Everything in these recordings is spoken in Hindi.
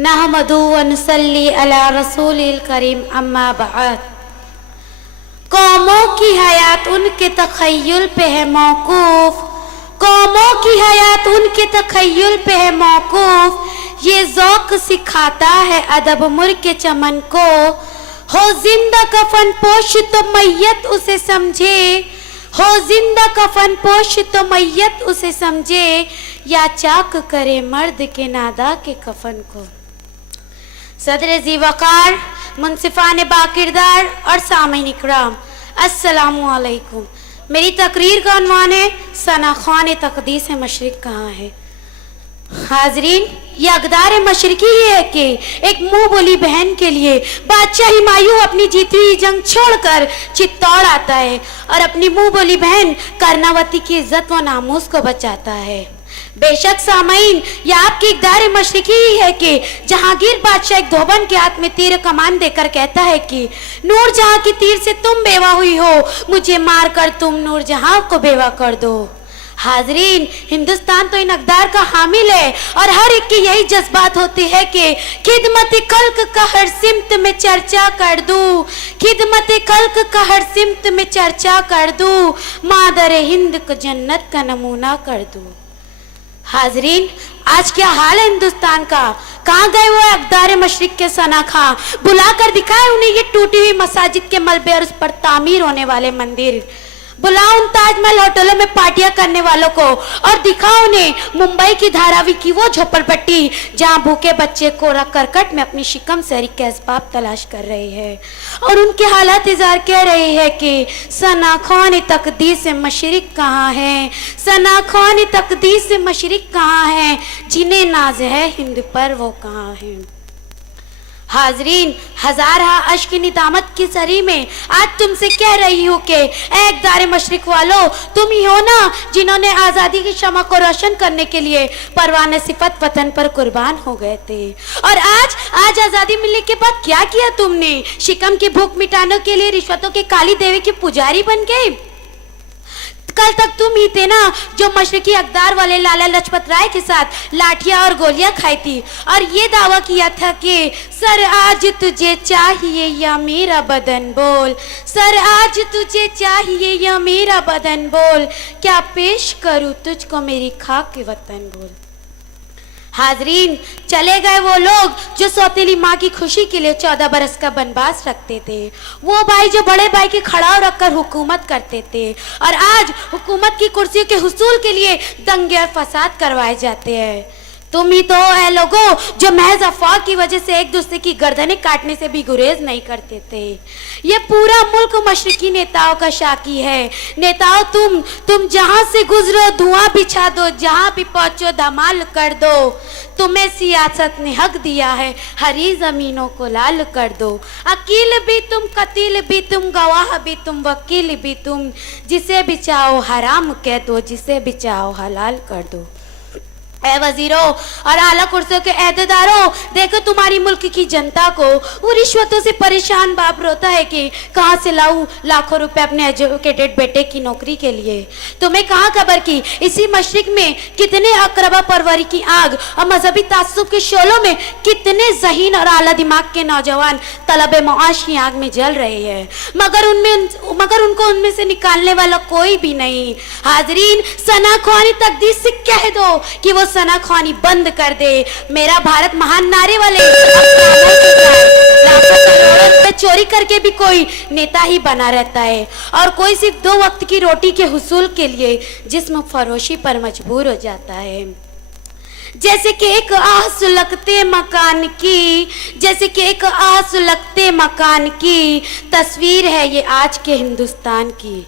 नहमदु व नुसल्ली अला रसूलिल करीम अम्मा बाद। कौमों की हयात उनके तखय्युल पे है मौकूफ, कौमों की हयात उनके तखय्युल पे है मौकूफ। ये ज़ौक़ सिखाता है अदब मुर्के चमन को। हो जिंदा कफन पोश तो मैयत उसे समझे, हो जिंदा कफन पोश तो मैयत उसे समझे, या चाक करे मर्द के नादा के कफन को। सदर जी वक़ार, मुनसिफ़ान बाकिरदार और सामीन इकराम, अस्सलामु अलैकुम। मेरी तकरीर का उन्वान है सना ख़ान तक़दीस मशरिक़ कहाँ है। हाजरीन, ये अक़दार मशरिक़ी ही है कि एक मुँह बोली बहन के लिए बादशाह हुमायूं अपनी जीती हुई जंग छोड़कर चित्तौड़ आता है और अपनी मुँह बोली बहन कर्णावती की इज्जत व नामूस को बचाता है। बेशक सामाइन, यह आपकी इक़दार मशरिक़ी ही है कि जहांगीर बादशाह एक धोबन के हाथ में तीर कमान देकर कहता है कि नूरजहां की तीर से तुम बेवा हुई हो, मुझे मार कर तुम नूरजहां को बेवा कर दो। हाजरीन, हिंदुस्तान तो इन अक़दार का हामिल है और हर एक की यही जज्बात होते हैं कि खिदमत खल्क का हर सिमत में चर्चा कर दूं, खिदमत खल्क का हर सिमत में चर्चा कर दूं, मादर हिंद को जन्नत का नमूना कर दूं। हाजरीन, आज क्या हाल है हिंदुस्तान का। कहाँ गए वो अक़दार मशरिक़ के सना खां, बुला कर दिखाए उन्हें ये टूटी हुई मसाजिद के मलबे और उस पर तामीर होने वाले मंदिर। बुलाओ उन ताजमहल होटलों में पार्टियां करने वालों को और दिखाओ उन्हें मुंबई की धारावी की वो झोपड़पट्टी जहां भूखे बच्चे कोरा करकट में अपनी शिकम सहरी के असबाब तलाश कर रहे हैं और उनके हालात इज़हार कह रहे हैं कि सना ख़ान तक़दीस मशरिक़ कहाँ है, सना ख़ान तक़दीस मशरिक़ कहाँ है, जिन्हें नाज है हिंद पर वो कहाँ है। हाजरीन, हजार अश्क निदामत की सरी में आज तुमसे कह रही हूँ कि इक़दार मशरिक़ वालों, तुम ही हो ना जिन्होंने आज़ादी की शमा को रोशन करने के लिए परवाने सिफत वतन पर कुर्बान हो गए थे। और आज आज़ादी मिलने के बाद क्या किया तुमने। शिकम की भूख मिटाने के लिए रिश्वतों के काली देवी के पुजारी बन गए। कल तक तुम ही थे ना जो मशरिकी अक़दार वाले लाला लजपत राय के साथ लाठियां और गोलियां खाई थी और ये दावा किया था कि सर आज तुझे चाहिए या मेरा बदन बोल, सर आज तुझे चाहिए या मेरा बदन बोल, क्या पेश करूं तुझको मेरी खाक के वतन बोल। हाजरीन, चले गए वो लोग जो सौतेली माँ की खुशी के लिए 14 बरस का बनवास रखते थे, वो भाई जो बड़े भाई के खड़ा रखकर हुकूमत करते थे और आज हुकूमत की कुर्सियों के हुसूल के लिए दंगे और फसाद करवाए जाते हैं। तुम ही तो है लोगों जो महज अफवाह की वजह से एक दूसरे की गर्दनें काटने से भी गुरेज नहीं करते थे। ये पूरा मुल्क मशरिकी नेताओं का शाकी है। नेताओं, तुम जहां से गुजरो धुआं बिछा दो, जहां भी पहुंचो धमाल कर दो। तुम्हें सियासत ने हक दिया है, हरी जमीनों को लाल कर दो। अकील भी तुम, कतील भी तुम, गवाह भी तुम, वकील भी तुम, जिसे बिचाओ हराम कह दो, जिसे बिचाओ हलाल कर दो। ए वजीरों और आला कुर्सियों के अहदेदारों, देखो तुम्हारी मुल्क की जनता को वो रिश्वतों से परेशान बाप रोता है कि कहाँ से लाऊं लाखों रुपए अपने एजुकेटेड बेटे की नौकरी के लिए। तुम्हें कहाँ खबर की इसी मशरिक में कितने अकरबा परवरी की आग और मजहबी तासुब के शोलों में कितने ज़हीन और आला दिमाग के नौजवान तलब मुआश की आग में जल रहे हैं, मगर उनको उनमें से निकालने वाला कोई भी नहीं। हाजरीन, सना ख़ानी तक़दीस से कह दो कि वो सना ख़ानी बंद कर दे। मेरा भारत महान नारे वाले लाखों करोड़ों रुपए चोरी करके भी कोई नेता ही बना रहता है और कोई सिर्फ 2 वक्त की रोटी के हुसूल के लिए जिस्म फरोशी पर मजबूर हो जाता है। जैसे कि एक आह सुलगते मकान की, जैसे कि एक आह सुलगते मकान की तस्वीर है ये आज के हिंदुस्तान की।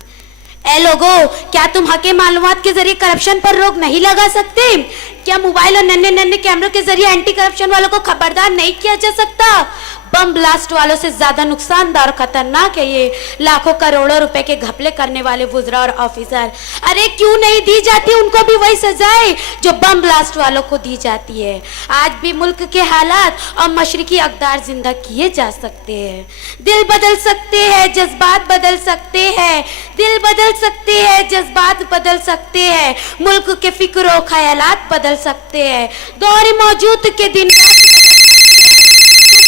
ए लोगों, क्या तुम हक़े मालूमात के जरिए करप्शन पर रोक नहीं लगा सकते? क्या मोबाइल और नन्हे नन्हे कैमरों के जरिए एंटी करप्शन वालों को खबरदार नहीं किया जा सकता? बम ब्लास्ट वालों से ज्यादा नुकसानदार और खतरनाक है ये लाखों करोड़ों रुपए के घपले करने वाले वुज़रा और ऑफिसर। अरे क्यों नहीं दी जाती उनको भी वही सजाएं जो बम ब्लास्ट वालों को दी जाती है। आज भी मुल्क के हालात और मशरिकी अक़दार जिंदा किए जा सकते हैं। दिल बदल सकते हैं, जज्बात बदल सकते हैं, दिल बदल सकते हैं, जज्बात बदल सकते हैं, मुल्क के फिक्र और ख्यालात बदल सकते हैं, दौर मौजूद के दिन रात बदल सकते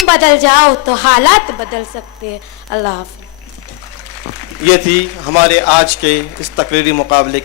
तुम बदल जाओ तो हालात बदल सकते हैं। अल्लाह हाफ़िज़। ये थी हमारे आज के इस तकरीरी मुकाबले